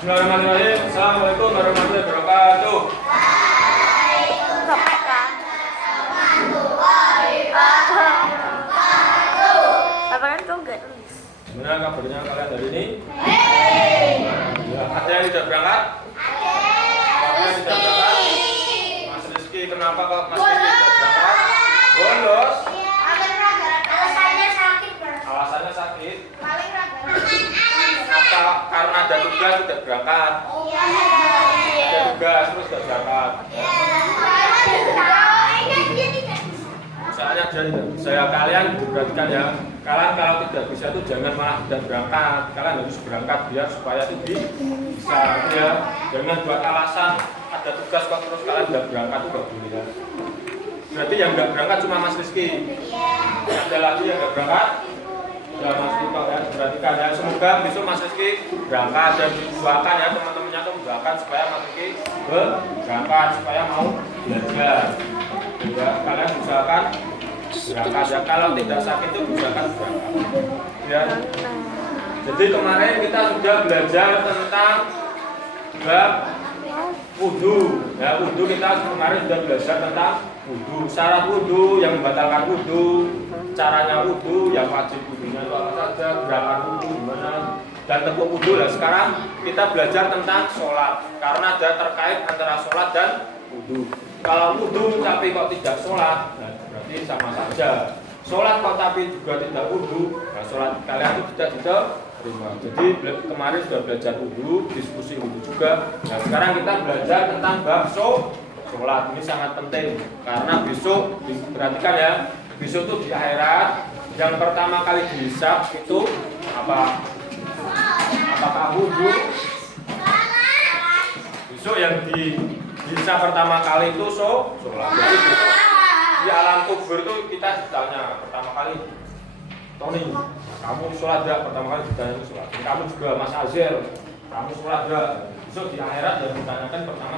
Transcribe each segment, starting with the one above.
Bismillahirrahmanirrahim. Assalamualaikum warahmatullahi wabarakatuh. Gimana kabarnya kalian hari ini? Ya, ada yang tidak berangkat? Ada yang tidak berangkat? Mas Rizky, kenapa kok Mas Rizky tidak berangkat? Bolos? Alasannya sakit. Apa karena ada tugas tidak berangkat? Ada tugas terus tidak berangkat. Misalnya saya kalian diperhatikan ya. Kalian kalau tidak bisa itu jangan malah tidak berangkat. Kalian harus berangkat biar supaya itu bisa ya. Jangan buat alasan ada tugas kok terus kalian tidak berangkat itu nggak boleh ya. Berarti yang nggak berangkat cuma Mas Rizky. Ada lagi yang nggak berangkat? Ya Mas Tito ya, perhatikan ya. Semoga besok Mas Rizky berangkat dan didoakan ya teman-temannya tuh berangkat supaya Mas Rizky berangkat supaya mau belajar. Ya, kalian usahakan berangkat ya. Kalau tidak sakit itu usahakan berangkat. Ya. Jadi kemarin kita sudah belajar tentang bab wudu. Ya, wudu kita kemarin sudah belajar tentang wudu, syarat wudu yang membatalkan wudu, caranya wudu, yang wajib wudunya itu apa saja, gerakan wudu gimana, dan tempat wudu. Nah, sekarang kita belajar tentang sholat karena ada terkait antara sholat dan wudu. Kalau wudu tapi kok tidak sholat, nah berarti sama saja. Sholat kok tapi juga tidak wudu, nah sholat kalian itu tidak diterima. Jadi kemarin sudah belajar wudu, diskusi wudu juga. Nah sekarang kita belajar tentang bab sholat. Ini sangat penting karena besok diperhatikan ya. Besok itu di akhirat yang pertama kali dihisab itu apa? Apakah wudu? Besok yang dihisab pertama kali itu sholat. Jadi besok di alam kubur itu kita ditanya pertama kali, Tony, kamu sholat gak? Pertama kali ditanya sholat. Kamu juga Mas Azir, kamu sholat gak? Besok di akhirat yang ditanyakan pertama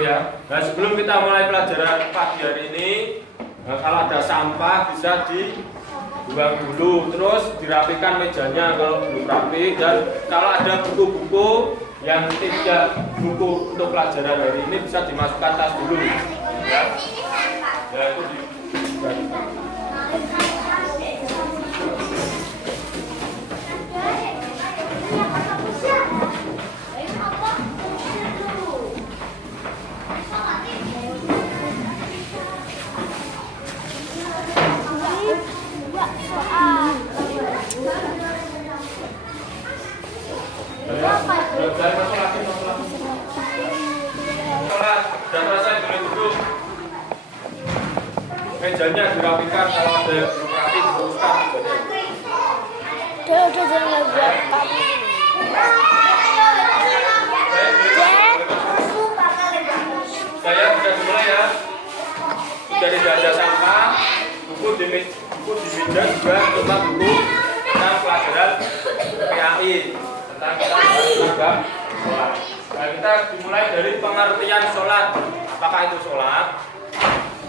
ya. Nah sebelum kita mulai pelajaran pagi hari ini, kalau ada sampah bisa dibuang dulu, terus dirapikan mejanya kalau belum rapi, dan kalau ada buku-buku yang tidak buku untuk pelajaran hari ini bisa dimasukkan tas dulu ya. Ya itu mejanya dirapikan, kalau ada yang belum rapi diluruskan mejanya. Udah jangan buat kami. Saya sudah dimulai ya. Sudah tidak ada sampah, buku di meja juga cuma buku tentang pelajaran PAI tentang sholat. Nah, kita dimulai dari pengertian sholat. Apakah itu sholat?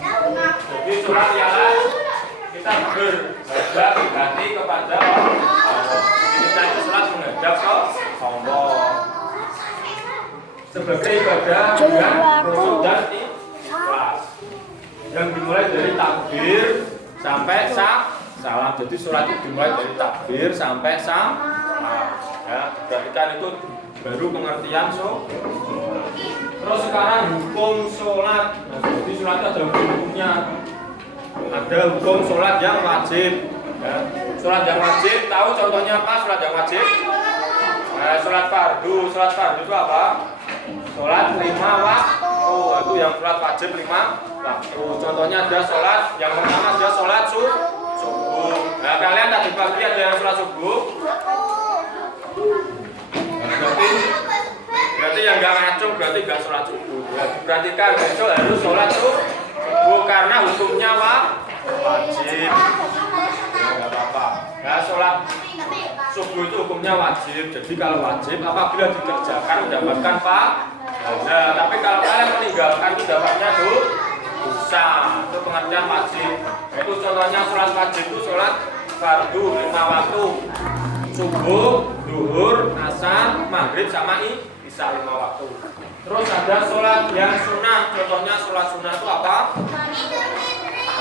Jadi sholat ialah kita berhadap hati kepada Allah. Kita itu sholat menghadap ke Allah sebagai ibadah yang khusyuk dan ikhlas, yang dimulai dari takbir sampai salam. Jadi sholat itu dimulai dari takbir sampai salam. Ya, perhatikan itu baru pengertian sholat. Terus sekarang hukum sholat. Nah, jadi sholat itu ada hukumnya. Ada hukum sholat yang wajib. Ya. Sholat yang wajib, tahu contohnya apa? Sholat yang wajib. Nah, sholat fardu. Sholat fardu itu apa? Sholat 5 waktu. Itu yang sholat wajib 5 waktu. Contohnya ada sholat. Yang pertama ada sholat subuh. Nah, kalian tadi pagi ada yang sholat subuh? Nah, berarti yang nggak ngacung berarti nggak sholat subuh. Ya, diperhatikan besok harus sholat subuh karena hukumnya wajib. Ya, nggak apa-apa. Ya, sholat subuh itu hukumnya wajib. Jadi kalau wajib apabila dikerjakan mendapatkan pahala. Tapi kalau kalian meninggalkan itu dapatnya dosa. Itu pengertian wajib. Itu contohnya sholat wajib itu sholat fardu 5 waktu. subuh, duhur, asar, maghrib sama isya 5 waktu. Terus ada sholat yang sunnah, contohnya sholat sunnah itu apa?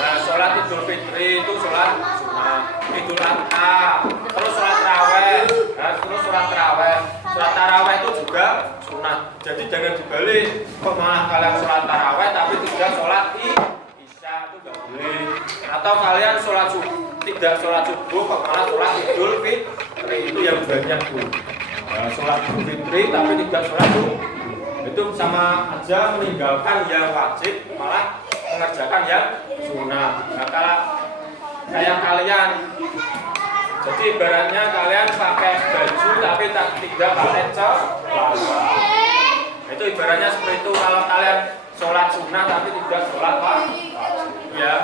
Nah, sholat Idul Fitri itu sholat sunnah, Idul Adha, terus sholat taraweh, nah, terus sholat taraweh. Sholat taraweh itu juga sunnah. Jadi jangan dibalik, kok malah kalian sholat taraweh tapi tidak sholat isya, itu nggak boleh. Atau kalian sholat subuh, tidak sholat subuh, kok malah sholat Idul Fitri, itu yang banyak tuh. Nah, sholat Idul Fitri tapi tidak sholat subuh, itu sama aja meninggalkan yang wajib, malah mengerjakan yang sunnah. Nah, kalau kayak kalian, jadi ibaratnya kalian pakai baju tapi tidak pakai celana. Itu ibaratnya seperti itu. Kalau kalian sholat sunnah tapi tidak sholat wajib, ya.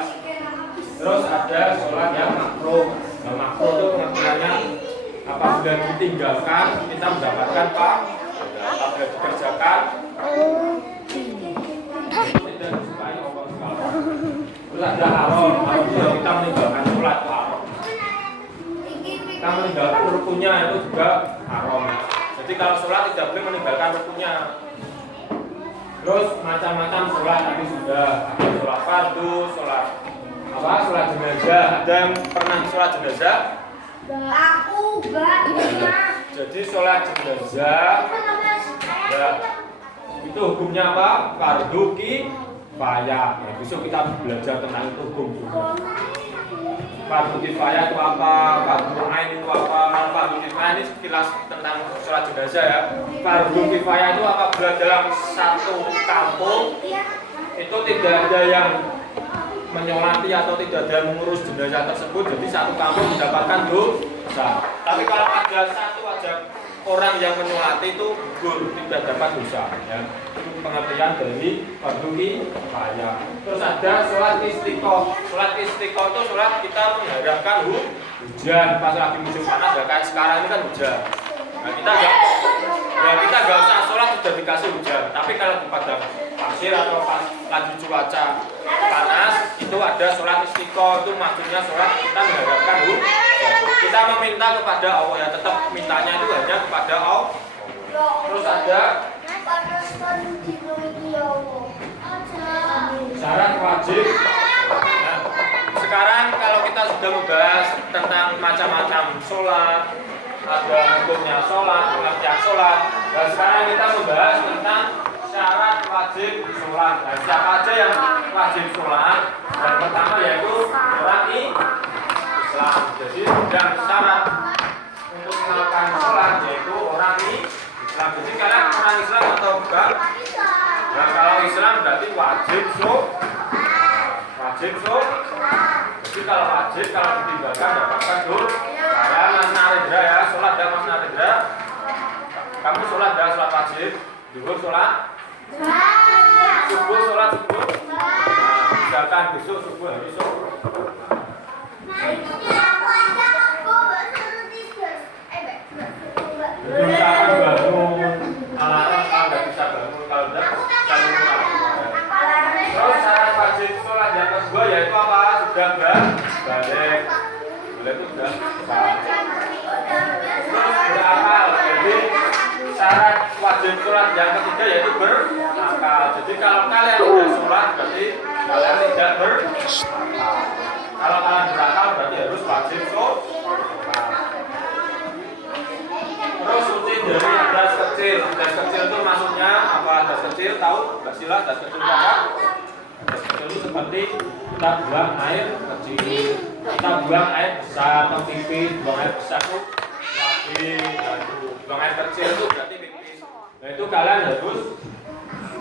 Terus ada sholat yang makruh. Nah, makruh itu pengertiannya apabila ditinggalkan kita mendapatkan apabila dikerjakan tidak disukai Allah Subhanahu. Terus ada haram, itu kita meninggalkan sholat haram. Kita meninggalkan rukunnya itu juga haram. Jadi kalau sholat tidak boleh meninggalkan rukunnya. Terus macam-macam sholat tadi sudah ada sholat fardu, sholat apa? Sholat jenazah. Ada yang pernah sholat jenazah? Aku enggak. Jadi sholat jenazah ya, itu hukumnya apa? Fardu kifayah. Nah, besok kita belajar tentang itu hukum juga. Fardu kifayah itu apa? Fardu ain itu apa? Fardu kifayah ini sekilas tentang sholat jenazah ya. Fardu kifayah itu apabila dalam satu kampung itu tidak ada yang menyolati atau tidak ada yang mengurus jenazah tersebut, jadi satu kampung mendapatkan dosa. Tapi kalau ada satu aja orang yang menyolati itu gugur, tidak dapat dosa. Ya. Itu pengertian dari fardu kifayah. Terus ada sholat istiqoh. Sholat istiqoh itu sholat kita mengharapkan hujan pas lagi musim panas, ya kayak sekarang ini kan hujan. Nah, kita nggak usah sholat sudah dikasih hujan. Tapi kalau di padang pasir atau pas lagi cuaca panas itu ada sholat istiqoh, itu maksudnya sholat kita mengharapkan hujan. Kita meminta kepada Allah, ya tetap mintanya itu hanya kepada Allah. Terus ada syarat wajib. Nah, sekarang kalau kita sudah membahas tentang macam-macam sholat, ada hukumnya sholat, pengertian sholat. Dan sekarang kita membahas tentang syarat wajib sholat. Nah, siapa aja yang wajib sholat? Yang pertama yaitu orang Islam. Jadi yang syarat untuk melakukan sholat yaitu orang Islam. Jadi kalian orang Islam atau bukan? Nah, kalau Islam berarti wajib sholat. Wajib sholat. Jadi kalau wajib, kalau ditinggalkan dapatkan dosa. Saya Mas Narendra ya, sholat ya Mas Narendra. Kamu sholat ya, sholat wajib. Duhur sholat. Subuh sholat subuh. Nah, misalkan besok subuh hari sholat. Misalkan bangun alarm kalau nggak bisa bangun, kalau udah bangun. Terus syarat wajib sholat yang kedua yaitu apa? Sudah balik. Boleh itu sudah balik. Terus berakal. Jadi syarat wajib sholat yang ketiga yaitu berakal. Jadi kalau kalian sudah sholat berarti kalian tidak berakal. Kalau kalian berakal berarti harus wajib sholat. Terus suci dari das kecil. Das kecil itu maksudnya apa? Das kecil tahu? Basilah das kecil apa? Das kecil itu seperti kita buang air kecil, kita buang air besar atau tipis. Buang air besar itu lagi, buang air kecil itu berarti tipis. Nah itu kalian harus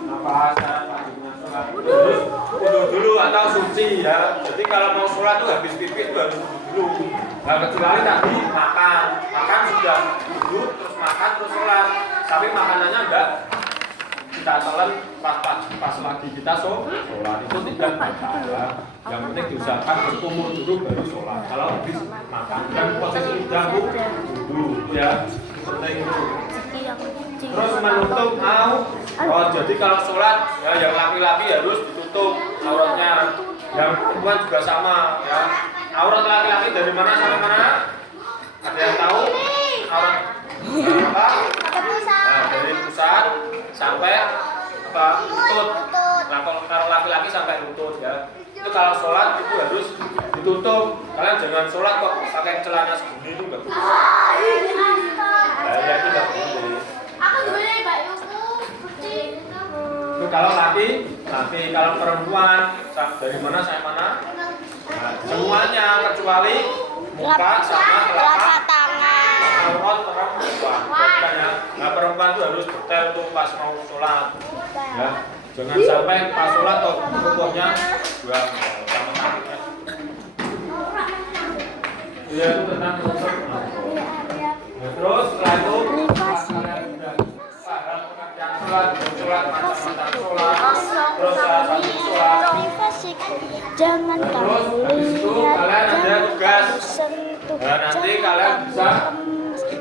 apa? Syarat wajibnya sholat harus wudu dulu atau suci ya. Jadi kalau mau sholat tuh habis pipis itu harus wudu dulu. Nah kecuali tadi makan sudah wudu terus makan terus sholat. Tapi makanannya enggak kita telan pas lagi kita sholat itu tidak masalah. Yang penting diusahakan berkumur dulu baru sholat. Kalau habis makan dan posisi sudah wudu ya seperti itu. Terus menutup jadi kalau sholat ya yang laki-laki harus ditutup auratnya, yang perempuan juga sama ya. Aurat laki-laki dari mana sampai mana? Ada yang tahu? apa? Nah, dari pusat sampai apa? Lutut. Nah, kalau laki-laki sampai lutut ya. Itu kalau sholat itu harus ditutup. Kalian jangan sholat kok pakai celana segini itu enggak boleh. Ya itu enggak boleh. Aku boleh Mbak Yuku seperti Itu kalau laki, kalau perempuan dari mana saya mana? Nah, semuanya kecuali muka sama telapak tangan. aurat perempuan. Nah, perempuan itu harus detail tuh pas mau sholat. Ya, jangan sampai pas sholat kok tubuhnya dua sama kakinya. Iya itu tentang tutup. Nah, terus setelah itu kalian sudah paham pengertian sholat macam-macam sholat, terus satu sholat. Jangan Terus kamu habis itu kalian ada lihat, tugas. sentuh, Nah, nanti kalian bisa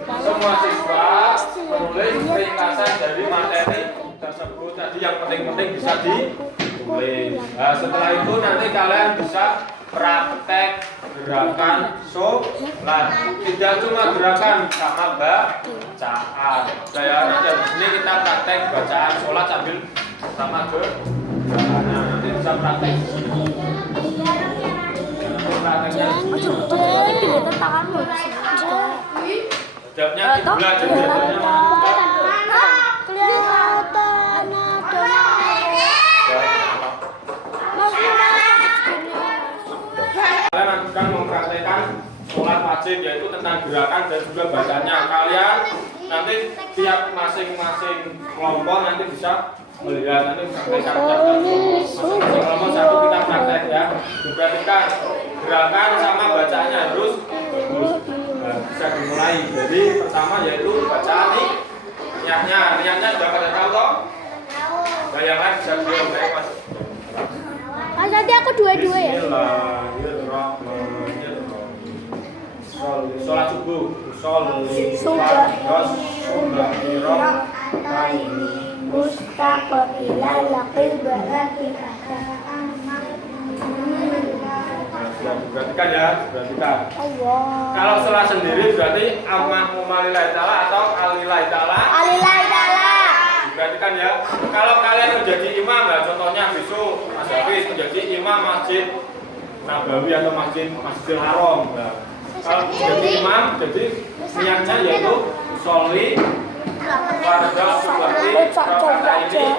semua siswa menulis ringkasan dari materi tersebut tadi yang penting-penting bisa ditulis. Nah, setelah itu nanti kalian bisa praktek gerakan sholat. Tidak cuma gerakan sama bacaan. Saya nanti di sini kita praktek bacaan sholat sambil sama gerakannya. Nanti bisa praktek di sini. Prakteknya di sini. tanganmu. Jawabnya kiblat jadi jawabnya mana? kelihatan ada Kalian akan mempraktekkan sholat wajib yaitu tentang gerakan dan juga bacanya. Kalian nanti tiap masing-masing kelompok nanti bisa melihat nanti praktekkan masing-masing kelompok satu kita praktek ya. Diperhatikan gerakan sama bacanya harus bagus. Nah, bisa dimulai. Jadi pertama yaitu bacaan nih. Niatnya sudah pada tahu toh? Nah, yang lain bisa diulang Mas. Mas, nanti aku dua-dua ya. Bismillahirrahmanirrahim. Sholat subuh. Perhatikan ya, perhatikan. Kalau sholat sendiri berarti Alhamdulillah ta'ala atau Alillahi ta'ala. Alillahi ta'ala. Perhatikan ya. Kalau kalian menjadi imam, nah contohnya besok Mas Hafiz menjadi imam Masjid Nabawi atau Masjidil Haram. Nah, kalau menjadi imam, jadi niatnya yaitu sholli fardhu subhi rakaat ini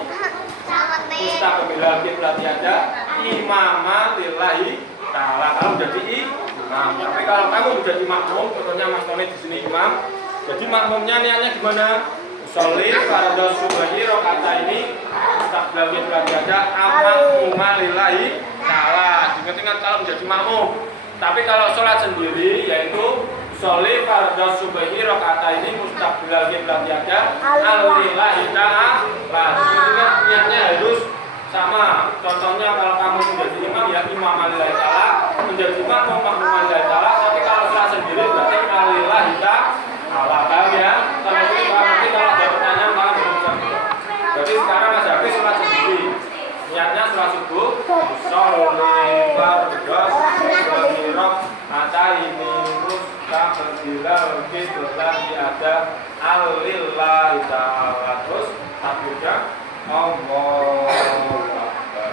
mustaqbilal kiblat ada imamatillahi ta'ala. Kalau menjadi imam, tapi kalau kamu menjadi makmum, contohnya Mas Tony di sini imam, jadi makmumnya niatnya gimana? Sholli fardhu subhi rakaat ini mustaqbilal kiblat ada amalillahi ta'ala. Ingat-ingat kalau menjadi makmum. Tapi kalau sholat sendiri yaitu sholli fardhu subhi rakaat ini mustaqbilal kiblat ada alillahi ta'ala. Ingat niatnya harus sama. Contohnya kalau kamu menjadi imam ya imam alillahi ta'ala, menjadi makmum alillahi ta'ala. Tapi kalau sholat sendiri berarti alillahi ta'ala. Paham ya? Kalau ini paham nanti kalau ada pertanyaan malah bisa. Jadi sekarang Mas Hafiz sholat sendiri. Niatnya sholat subuh sholli fardhu subhi rakaat ini mustaqbilal kiblat ada alillahi ta'ala. Terus takbirnya Allahu Akbar.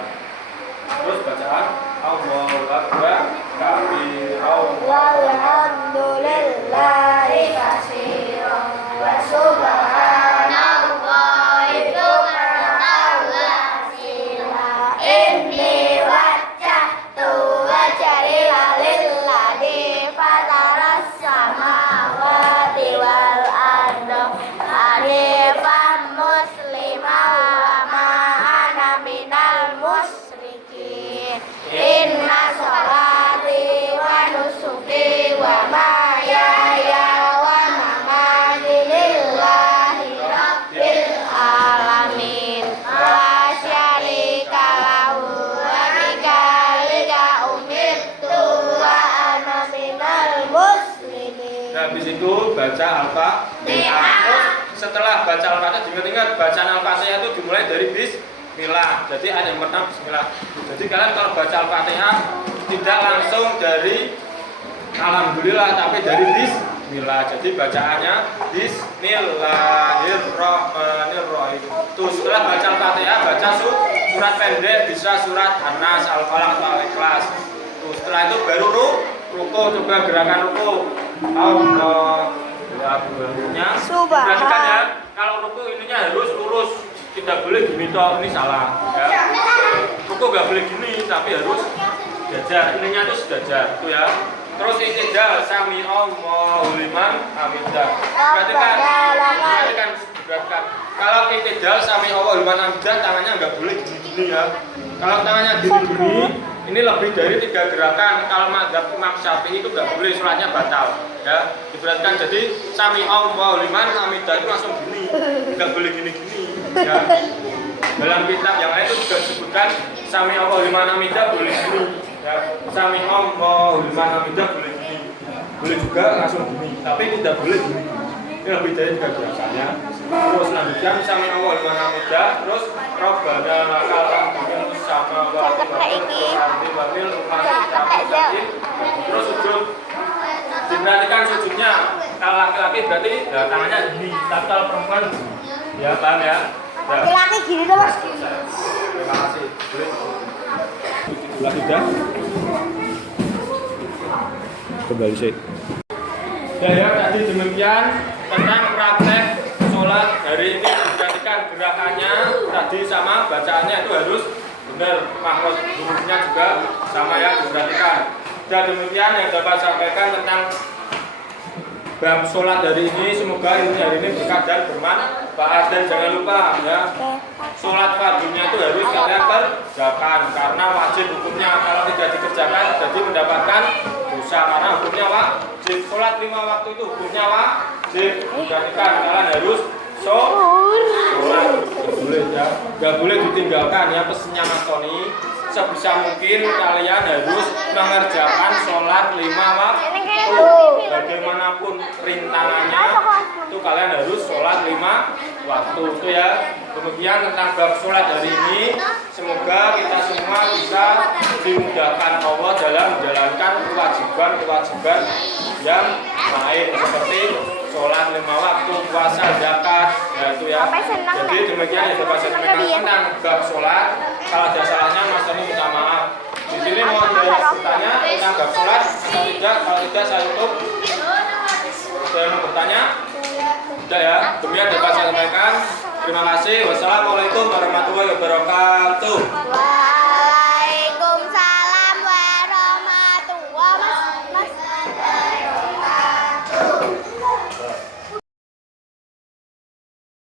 Terus bacaan Allahu Akbar kabiran Walhamdulillahi katsiran wa subhanallahi bukratan wa asila. Inni wajjahtu wajhiya lilladzi fataras samawati wal arda hanifan musliman wa ma ana minal musyrikin. Inna sholati wa nusuki wa mahyaya wa mamati lillahi rabbil alamin la syarika lahu wa bidzalika umirtu wa ana minal muslimin. Nah, habis itu baca Al-Fatihah. Terus setelah baca Al-Fatihah diingat-ingat bacaan Al-Fatihah itu dimulai dari bismillah. Jadi ayat yang pertama bismillah. Jadi kalian kalau baca Al-Fatihah tidak langsung dari alhamdulillah tapi dari bismillah. bismillah. Jadi bacaannya bismillahirrahmanirrahim. Tuh setelah baca Al-Fatihah baca surat pendek, bisa surat An-Nas, Al-Falaq atau Al-Ikhlas. Tuh setelah itu baru ruku, coba gerakan ruku. Alhamdulillah. Perhatikan ya, kalau ruku ininya harus lurus, tidak boleh gini toh, ini salah ya. Ruku nggak boleh gini, tapi harus sejajar, ininya itu sejajar, itu ya. Terus i'tidal, sami Allahu liman hamidah. Perhatikan. Kalau i'tidal, sami Allahu liman hamidah, tangannya nggak boleh gini-gini ya. Kalau tangannya gini-gini, ini lebih dari 3 gerakan. Kalau madzhab Imam Syafi'i itu nggak boleh, sholatnya batal ya. Diperhatikan, jadi sami Allahu liman hamidah itu langsung gini, nggak boleh gini-gini ya. Dalam kitab yang lain itu juga disebutkan sami Allahu liman hamidah boleh gini ya. Sami Allahu liman hamidah boleh gini, boleh juga langsung gini, tapi tidak boleh gini. Ini lebih dari 3 gerakannya. Terus selanjutnya sami Allahu liman hamidah, terus Rabbana lakal hamdu samawati wal ardi wa mil terus sujud. Diperhatikan sujudnya, kalau laki-laki berarti ya, tangannya gini, tapi kalau perempuan ya paham ya. Laki-laki gini tuh Mas. Terima kasih. Boleh. Lagi dah. Kembali sih. Ya, tadi demikian tentang praktek sholat hari ini. Perhatikan gerakannya tadi sama bacaannya itu harus benar, makhraj hurufnya juga sama ya, diperhatikan. Dan demikian yang dapat sampaikan tentang bab sholat hari ini. Semoga ini hari ini berkah dan bermanfaat. Dan jangan lupa ya, sholat fardunya itu harus kalian kerjakan karena wajib hukumnya. Kalau tidak dikerjakan jadi mendapatkan dosa karena hukumnya wajib. Sholat 5 waktu itu hukumnya wajib. Diperhatikan kalian harus sholat, boleh ya, nggak boleh ditinggalkan ya. Pesannya Mas Tony, sebisa mungkin kalian harus mengerjakan sholat 5 waktu. Bagaimanapun rintangannya itu kalian harus sholat 5 waktu itu ya. Kemudian tentang bab sholat hari ini, semoga kita semua bisa dimudahkan Allah dalam menjalankan kewajiban yang lain seperti sholat 5 waktu, puasa, zakat, ya itu ya. Jadi demikian yang dapat saya sampaikan tentang bab sholat. Kalau ada salahnya Mas Tony minta maaf. Di sini mau ada bertanya tentang bab sholat atau tidak? Kalau tidak saya tutup. Ada yang mau bertanya? Tidak ya. Demikian dapat saya sampaikan. Terima kasih. Wassalamualaikum warahmatullahi wabarakatuh.